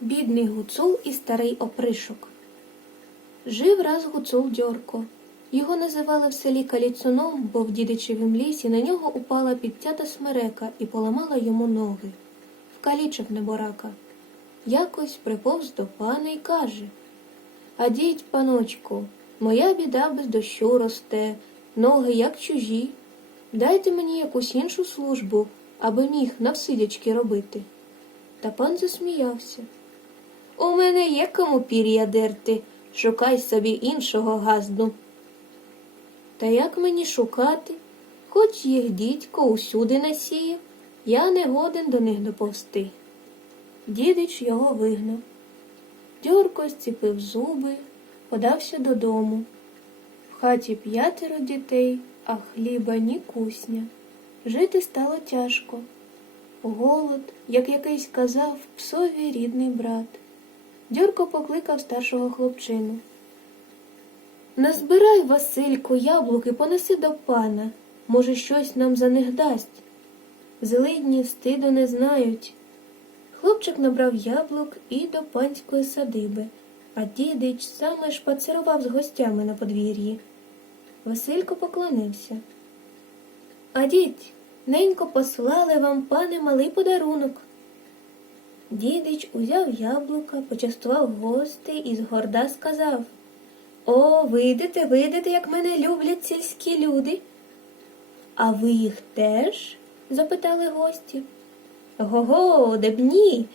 Бідний гуцул і старий опришок. Жив раз гуцул Дьорко. Його називали в селі каліцуном, бо в дідичевім лісі на нього упала підтята смерека і поламала йому ноги. Вкалічив неборака. Якось приповз до пана й каже А дідь, паночку, моя біда без дощу росте, ноги як чужі. Дайте мені якусь іншу службу, аби міг навсидячки робити. Та пан засміявся. У мене є кому пір'я дерти, шукай собі іншого газду. Та як мені шукати? Хоч їх дідько усюди насіяв, я не годен до них доповсти. Дідич його вигнав. Дьорко зціпив зуби, подався додому. В хаті п'ятеро дітей, а хліба ні кусня. Жити стало тяжко. Голод, як якийсь казав, псові рідний брат. Дьорко покликав старшого хлопчину. Назбирай, Васильку, яблуки, понеси до пана. Може, щось нам за них дасть. Злидні встиду не знають. Хлопчик набрав яблук і до панської садиби, а дідич саме шпацирував з гостями на подвір'ї. Василько поклонився. А дідь, ненько послали вам, пане, малий подарунок. Дідич узяв яблука, почастував гостей і згорда сказав О, видите, видите, як мене люблять сільські люди. А ви їх теж? запитали гості. Го-го, де б ні.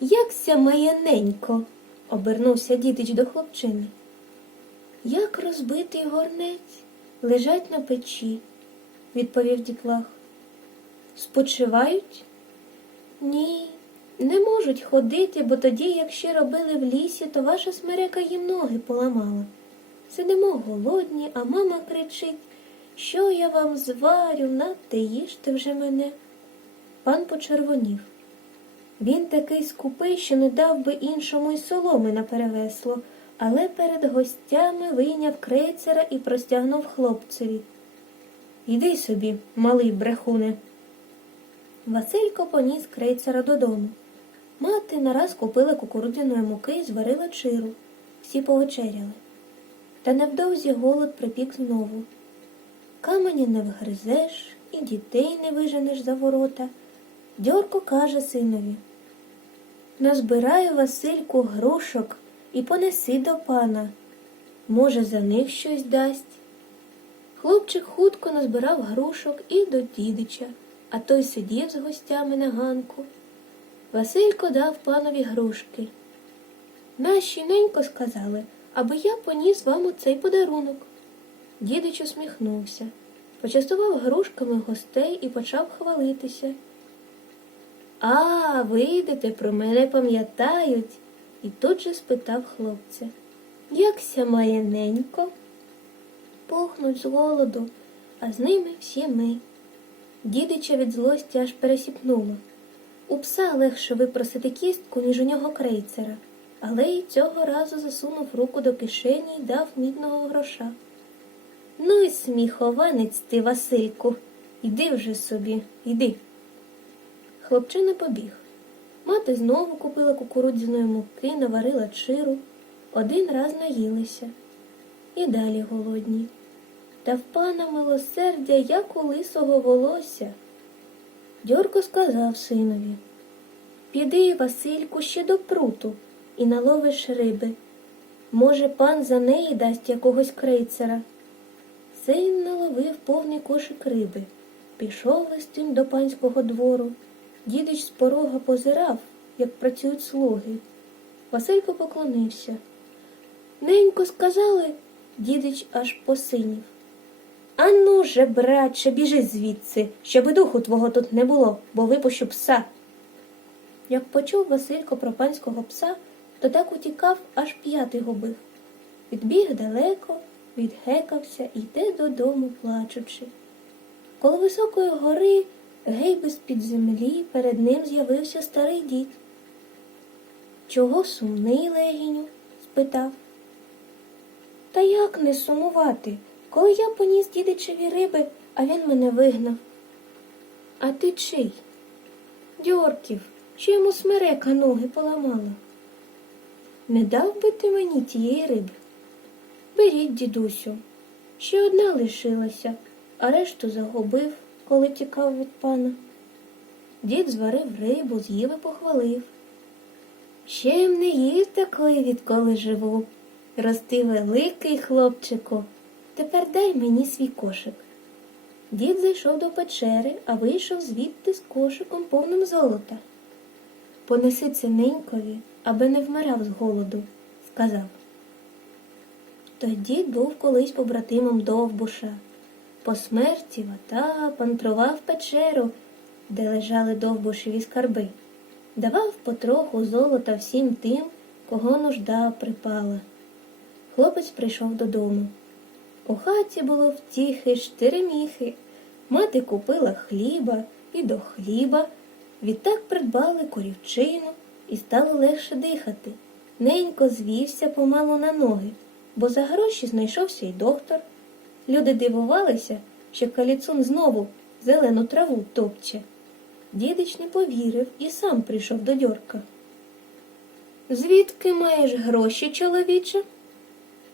Якся моє ненько, обернувся дідич до хлопчини. Як розбитий горнець лежать на печі, відповів дітлах. Спочивають? Ні, не можуть ходити, бо тоді, як ще робили в лісі, то ваша смерека їм ноги поламала. Сидимо голодні, а мама кричить, що я вам зварю, нате їжте вже мене. Пан почервонів. Він такий скупий, що не дав би іншому й соломи на перевесло, але перед гостями вийняв крейцера і простягнув хлопцеві. Йди собі, малий брехуне. Василько поніс крейцера додому. Мати нараз купила кукурудзяної муки і зварила чиру. Всі повечеряли. Та невдовзі голод припік знову. Камені не вгризеш і дітей не виженеш за ворота. Дьорко каже синові. Назбирай, Васильку, грушок і понеси до пана. Може, за них щось дасть. Хлопчик хутко назбирав грушок і до дідича, а той сидів з гостями на ганку. Василько дав панові грушки. Наші ненько сказали, аби я поніс вам оцей подарунок. Дідич усміхнувся, почастував грушками гостей і почав хвалитися. А, видите, про мене пам'ятають, і тут же спитав хлопця. Якся має ненько? Пухнуть з голоду, а з ними всі ми. Дідича від злості аж пересіпнуло. У пса легше випросити кістку, ніж у нього крейцера, але й цього разу засунув руку до кишені й дав мідного гроша. Ну й сміхованець ти, Васильку, йди вже собі, йди. Хлопчина побіг. Мати знову купила кукурудзяної муки, наварила чиру, один раз наїлися. І далі голодні. Та в пана милосердя, як у лисого волосся. Дьорко сказав синові Піди, Васильку, ще до пруту і наловиш риби. Може, пан за неї дасть якогось крейцера. Син наловив повний кошик риби, пішов листим до панського двору. Дідич з порога позирав, як працюють слуги. Василько поклонився. Ненько сказали, дідич аж посинів. Ану же, братче, біжи звідси, щоб духу твого тут не було, бо випущу пса. Як почув Василько про панського пса, то так утікав, аж п'ятий губив. Відбіг далеко, відгекався йде додому, плачучи. Коло високої гори, гей без під землі, перед ним з'явився старий дід. Чого сумний легіню? спитав. Та як не сумувати, коли я поніс дідичеві риби, а він мене вигнав. А ти чий? Дьорків, що йому смерека ноги поламала. не дав би ти мені тієї риби? Беріть, дідусю. Ще одна лишилася, а решту загубив, коли тікав від пана. Дід зварив рибу, з'їв і похвалив. Ще м не їв такої, відколи живу. Рости великий, хлопчику. Тепер дай мені свій кошик. Дід зайшов до печери, а вийшов звідти з кошиком повним золота. Понеси це ненькові, аби не вмирав з голоду, сказав. Той дід був колись побратимом Довбуша. По смерті вата пантрував печеру, де лежали довбушеві скарби. Давав потроху золота всім тим, кого нужда припала. Хлопець прийшов додому. У хаті було втіхи штиреміхи. Мати купила хліба і до хліба. Відтак придбали корівчину і стало легше дихати. Ненько звівся помалу на ноги, бо за гроші знайшовся й доктор. Люди дивувалися, що каліцун знову зелену траву топче. Дідич не повірив і сам прийшов до дьорка. Звідки маєш гроші, чоловіче?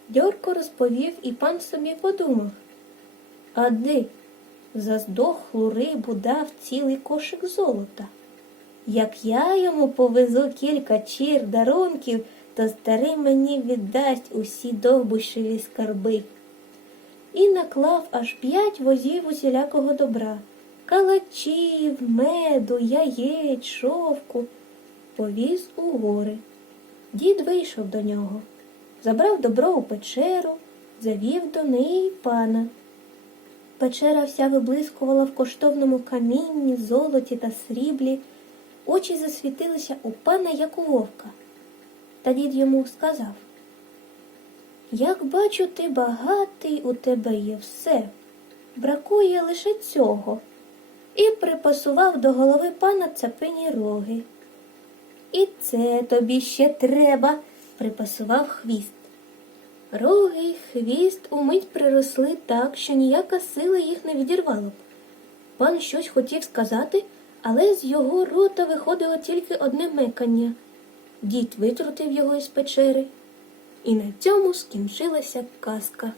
Дьорко розповів, і пан собі подумав. А де? За здохлу рибу дав цілий кошик золота. Як я йому повезу кілька чір дарунків, то старий мені віддасть усі довбушеві скарби. І наклав аж п'ять возів усілякого добра калачів, меду, яєць, шовку. Повіз у гори. Дід вийшов до нього, забрав добро у печеру, завів до неї пана. Печера вся виблискувала в коштовному камінні, золоті та сріблі. Очі засвітилися у пана, як у вовка. Та дід йому сказав Як бачу, ти багатий, у тебе є все, бракує лише цього. І припасував до голови пана цапині роги. І це тобі ще треба, припасував хвіст. Роги хвіст умить приросли так, що ніяка сила їх не відірвала б. Пан щось хотів сказати, але з його рота виходило тільки одне мекання. Дід витрутив його із печери, і на цьому скінчилася казка.